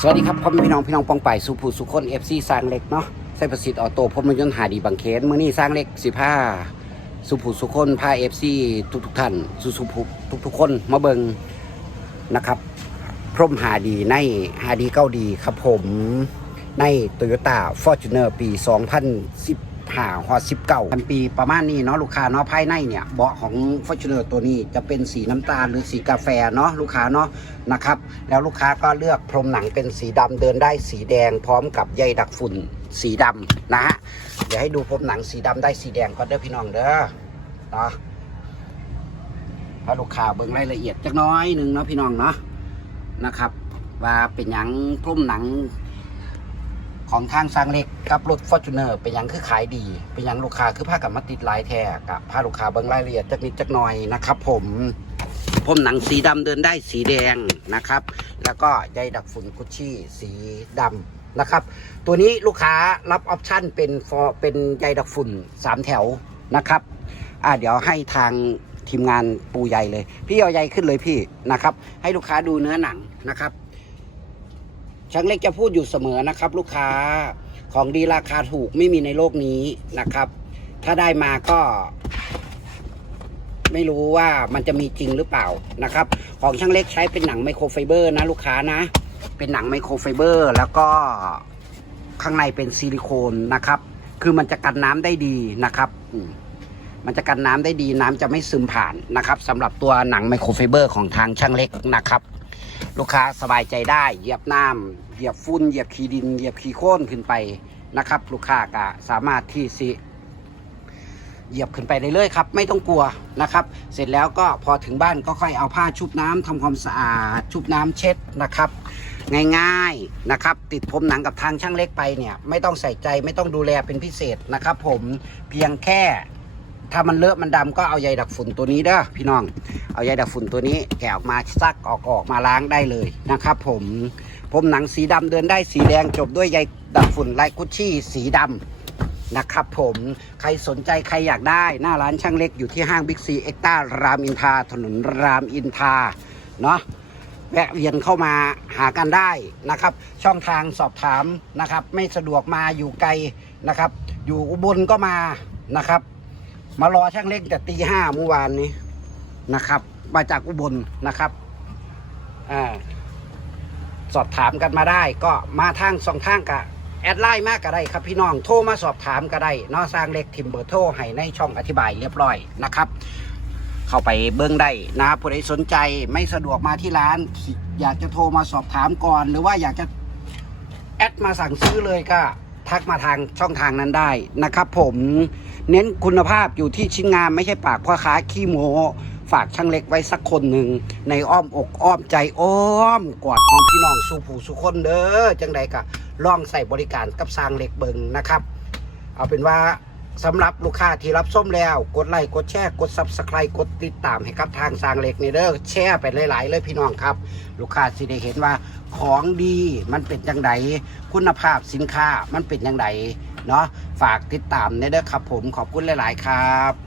สวัสดีครับพ่อแม่พี่น้องพี่น้องปองไปสุภูสุคนเอฟซีสร้างเล็กเนาะใส่ประสิทธิ์ออโต้พมยนต์หาดีบางเขนเมื่อนี้สร้างเล็กสิผ้าสุภูสุคนพาเอฟซีทุกทุกท่านสุสุภูทุกทุกคนมาเบิงนะครับพรมหาดีในหาดีเก้าดีครับผมในโตโยต้าฟอร์จูเนอร์ปี 2015ฮอ19กันปีประมาณนี้เนาะลูกค้าเนาะภายในเนี่ยเบาะของ f o r t u n e r ตัวนี้จะเป็นสีน้ำตาลหรือสีกาแฟเนาะลูกค้าเนาะนะครับแล้วลูกค้าก็เลือกพรมหนังเป็นสีดำเดินได้สีแดงพร้อมกับใยดักฝุ่นสีดำนะฮะเดี๋ยวให้ดูพรมหนังสีดำได้สีแดงก่อนเด้อพี่น้องเด้อเนาะถ้าลูกค้าเบิ่งรายละเอียดจักน้อยหนึ่งเนาะพี่น้องเนาะนะครับ ว่าเป็นหยังพรมหนัง ของทางสร้างเล็กกับรถฟอร์จูเนอร์เป็นยังคือขายดี เป็นยังลูกค้าคือผ้ากับมาติดลายแท้กับผ้าลูกค้าเบิ่งรายละเอียดจักนิดจักหน่อยนะครับผมพรมหนังสีดำเดินได้สีแดงนะครับ แล้วก็ใยดักฝุ่นกุชชี่สีดำนะครับ ตัวนี้ลูกค้ารับออปชั่นเป็นฟอเป็นใยดักฝุ่นสามแถวนะครับอ่าเดี๋ยวให้ทางทีมงานปูใหญ่เลย พี่เอาใหญ่ขึ้นเลยพี่นะครับ ให้ลูกค้าดูเนื้อหนังนะครับ ช่างเล็กจะพูดอยู่เสมอนะครับ ลูกค้าของดีราคาถูกไม่มีในโลกนี้นะครับ ถ้าได้มาก็ ไม่รู้ว่ามันจะมีจริงหรือเปล่านะครับ ของช่างเล็กใช้เป็นหนังไมโครไฟเบอร์นะ ลูกค้านะ เป็นหนังไมโครไฟเบอร์ แล้วก็ข้างในเป็นซิลิโคนนะครับ คือมันจะกันน้ำได้ดีนะครับมมันจะกันน้ำได้ดีน้ำจะไม่ซึมผ่านนะครับสำหรับตัวหนังไมโครไฟเบอร์ของทางช่างเล็กนะครับ ลูกค้าสบายใจได้ เหยียบน้ำเหยียบฝุ่นเหยียบขี้ดิน เหยียบขี้โคลนขึ้นไปนะครับ ลูกค้าก็สามารถที่สิเหยียบขึ้นไปได้เลยครับ ไม่ต้องกลัวนะครับ เสร็จแล้วก็พอถึงบ้านก็ค่อยเอาผ้าชุบน้ำทำความสะอาด ชุบน้ำเช็ดนะครับ ง่ายๆนะครับ ติดผมหนังกับทางช่างเล็กไปเนี่ย ไม่ต้องใส่ใจไม่ต้องดูแลเป็นพิเศษนะครับ ผมเพียงแค่ ถ้ามันเลอะมันดำก็เอาใยดักฝุ่นตัวนี้เด้อพี่น้อง เอาใยดักฝุ่นตัวนี้แกะออกมาซักออกออกมาล้างได้เลยนะครับผมผมหนังสีดำเดินได้สีแดงจบด้วยใยดักฝุ่นลายกุชชี่สีดำนะครับผมใครสนใจใครอยากได้ หน้าร้านช่างเล็กอยู่ที่ห้างบิ๊กซีเอ็กต้ารามอินทราถนนรามอินทราเนาะแวะเวียนเข้ามาหากันได้นะครับ ช่องทางสอบถามนะครับ ไม่สะดวกมาอยู่ไกลนะครับ อยู่อุบลก็มานะครับ มารอช่างเล็กแต่ตีห้าเมื่อวานนี้นะครับ มาจากอุบลนะครับอ่าสอบถามกันมาได้ ก็มาทางสองทางกับแอดไลน์มากก็ได้ครับพี่น้องโทรมาสอบถามก็ได้นอสร้างเล็กทิมเบอร์โทรให้ในช่องอธิบายเรียบร้อยนะครับ เข้าไปเบิ้องได้นะผู้ใดสนใจไม่สะดวกมาที่ร้าน อยากจะโทรมาสอบถามก่อน หรือว่าอยากจะแอดมาสั่งซื้อเลยก็ ทักมาทางช่องทางนั้นได้นะครับ ผม เน้นคุณภาพอยู่ที่ชิ้นงานไม่ใช่ปากพ่อค้าขี้โมฝากช่างเล็กไว้สักคนหนึ่ง ในอ้อมอกอ้อมใจอ้อมกอดของพี่น้องสู่ผู้สุคนเด้อจังใดก็ลองใส่บริการกับสร้างเล็กเบิงนะครับ เอาเป็นว่าสำหรับลูกค้าที่รับส้มแล้ว กดไลค์กดแชร์กดซับสไครต์กดติดตามให้กับทางสร้างเล็กนี่เด้อแชร์ไปหลาย ๆ เลยพี่น้องครับ ลูกค้าสิได้เห็นว่าของดีมันเป็นยังไงคุณภาพสินค้ามันเป็นยังไง เนาะฝากติดตามได้ด้วยครับผมขอบคุณหลาย ๆ ครับ